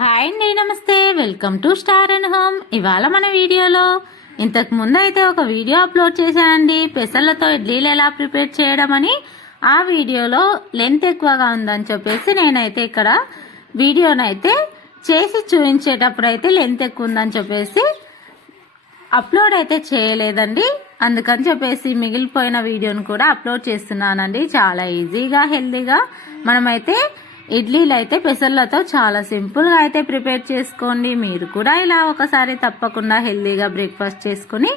Hi అండి, నమస్తే. Welcome to star and home. ఇవాళ మన వీడియోలో ఇంతకు ముందు అయితే ఒక వీడియో అప్లోడ్ చేశానండి, పెసర్లతో ఇడ్లీలు ఎలా ప్రిపేర్ చేయడం అని. ఆ వీడియోలో లెంత్ ఎక్కువగా ఉందని చెప్పేసి నేనైతే ఇక్కడ వీడియోనైతే చేసి చూపించేటప్పుడు అయితే లెంత్ ఎక్కువ ఉందని చెప్పేసి అప్లోడ్ అయితే చేయలేదండి. అందుకని చెప్పేసి మిగిలిపోయిన వీడియోను కూడా అప్లోడ్ చేస్తున్నానండి. చాలా ఈజీగా హెల్దీగా మనమైతే ఇడ్లీలు అయితే పెసర్లతో చాలా సింపుల్గా అయితే ప్రిపేర్ చేసుకోండి. మీరు కూడా ఇలా ఒకసారి తప్పకుండా హెల్దీగా బ్రేక్ఫాస్ట్ చేసుకుని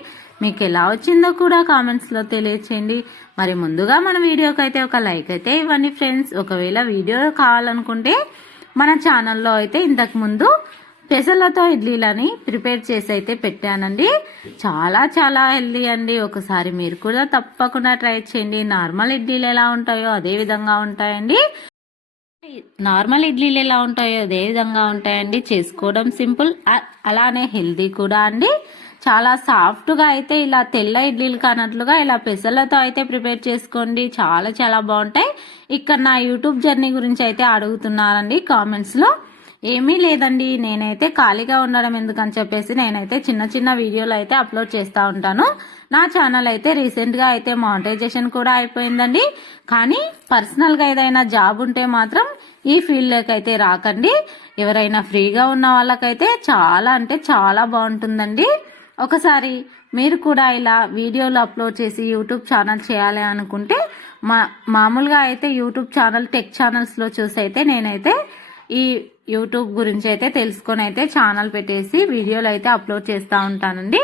మీకు ఎలా వచ్చిందో కూడా కామెంట్స్లో తెలియచేయండి. మరి ముందుగా మన వీడియోకి అయితే ఒక లైక్ అయితే ఇవ్వండి ఫ్రెండ్స్. ఒకవేళ వీడియో కావాలనుకుంటే మన ఛానల్లో అయితే ఇంతకు ముందు పెసర్లతో ఇడ్లీలని ప్రిపేర్ చేసి అయితే పెట్టానండి. చాలా చాలా హెల్దీ అండి. ఒకసారి మీరు కూడా తప్పకుండా ట్రై చేయండి. నార్మల్ ఇడ్లీలు ఎలా ఉంటాయో అదే విధంగా ఉంటాయండి. నార్మల్ ఇడ్లీలు ఎలా ఉంటాయో అదే విధంగా ఉంటాయండి. చేసుకోవడం సింపుల్, అలానే హెల్దీ కూడా అండి. చాలా సాఫ్ట్గా అయితే ఇలా తెల్ల ఇడ్లీలు కానట్లుగా ఇలా పెసర్లతో అయితే ప్రిపేర్ చేసుకోండి. చాలా చాలా బాగుంటాయి. ఇక్కడ నా యూట్యూబ్ జర్నీ గురించి అయితే అడుగుతున్నారండి కామెంట్స్లో. ఏమీ లేదండి, నేనైతే ఖాళీగా ఉండడం ఎందుకని చెప్పేసి నేనైతే చిన్న చిన్న వీడియోలు అయితే అప్లోడ్ చేస్తూ ఉంటాను. నా ఛానల్ అయితే రీసెంట్గా అయితే మానిటైజేషన్ కూడా అయిపోయిందండి. కానీ పర్సనల్గా ఏదైనా జాబ్ ఉంటే మాత్రం ఈ ఫీల్డ్లోకి అయితే రాకండి. ఎవరైనా ఫ్రీగా ఉన్న వాళ్ళకైతే చాలా అంటే చాలా బాగుంటుందండి. ఒకసారి మీరు కూడా ఇలా వీడియోలు అప్లోడ్ చేసి యూట్యూబ్ ఛానల్ చేయాలి అనుకుంటే మామూలుగా అయితే యూట్యూబ్ ఛానల్ టెక్ ఛానల్స్లో చూసి అయితే నేనైతే ఈ యూట్యూబ్ గురించి అయితే తెలుసుకొని అయితే ఛానల్ పెట్టేసి వీడియోలు అయితే అప్లోడ్ చేస్తూ ఉంటానండి.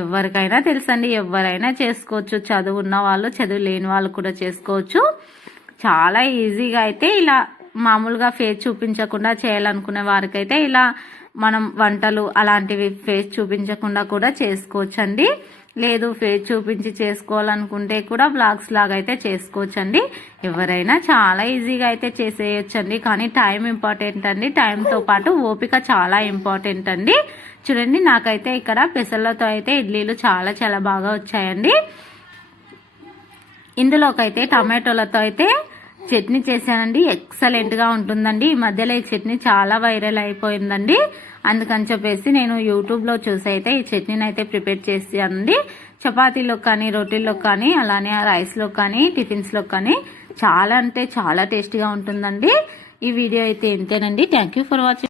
ఎవరికైనా తెలుసండి, ఎవరైనా చేసుకోవచ్చు. చదువు ఉన్న వాళ్ళు, చదువు లేని వాళ్ళు కూడా చేసుకోవచ్చు. చాలా ఈజీగా అయితే ఇలా మామూలుగా ఫేస్ చూపించకుండా చేయాలనుకునే వారికైతే ఇలా మనం వంటలు అలాంటివి ఫేస్ చూపించకుండా కూడా చేసుకోవచ్చండి. లేదు ఫేస్ చూపించి చేసుకోవాలనుకుంటే కూడా బ్లాగ్స్ లాగా అయితే చేసుకోవచ్చండి. ఎవరైనా చాలా ఈజీగా అయితే చేసేయచ్చండి. కానీ టైం ఇంపార్టెంట్ అండి. టైంతో పాటు ఓపిక చాలా ఇంపార్టెంట్ అండి. చూడండి, నాకైతే ఇక్కడ పెసర్లతో అయితే ఇడ్లీలు చాలా చాలా బాగా వచ్చాయండి. ఇందులోకైతే టమాటోలతో అయితే చట్నీ చేశానండి. ఎక్సలెంట్గా ఉంటుందండి. ఈ మధ్యలో ఈ చట్నీ చాలా వైరల్ అయిపోయిందండి. అందుకని చెప్పేసి నేను యూట్యూబ్లో చూసి అయితే ఈ చట్నీని అయితే ప్రిపేర్ చేసానండి. చపాతీలో కానీ, రోటీల్లో కానీ, అలానే రైస్లో కానీ, టిఫిన్స్లో కానీ చాలా అంటే చాలా టేస్టీగా ఉంటుందండి. ఈ వీడియో అయితే ఇంతేనండి. Thank you for watching.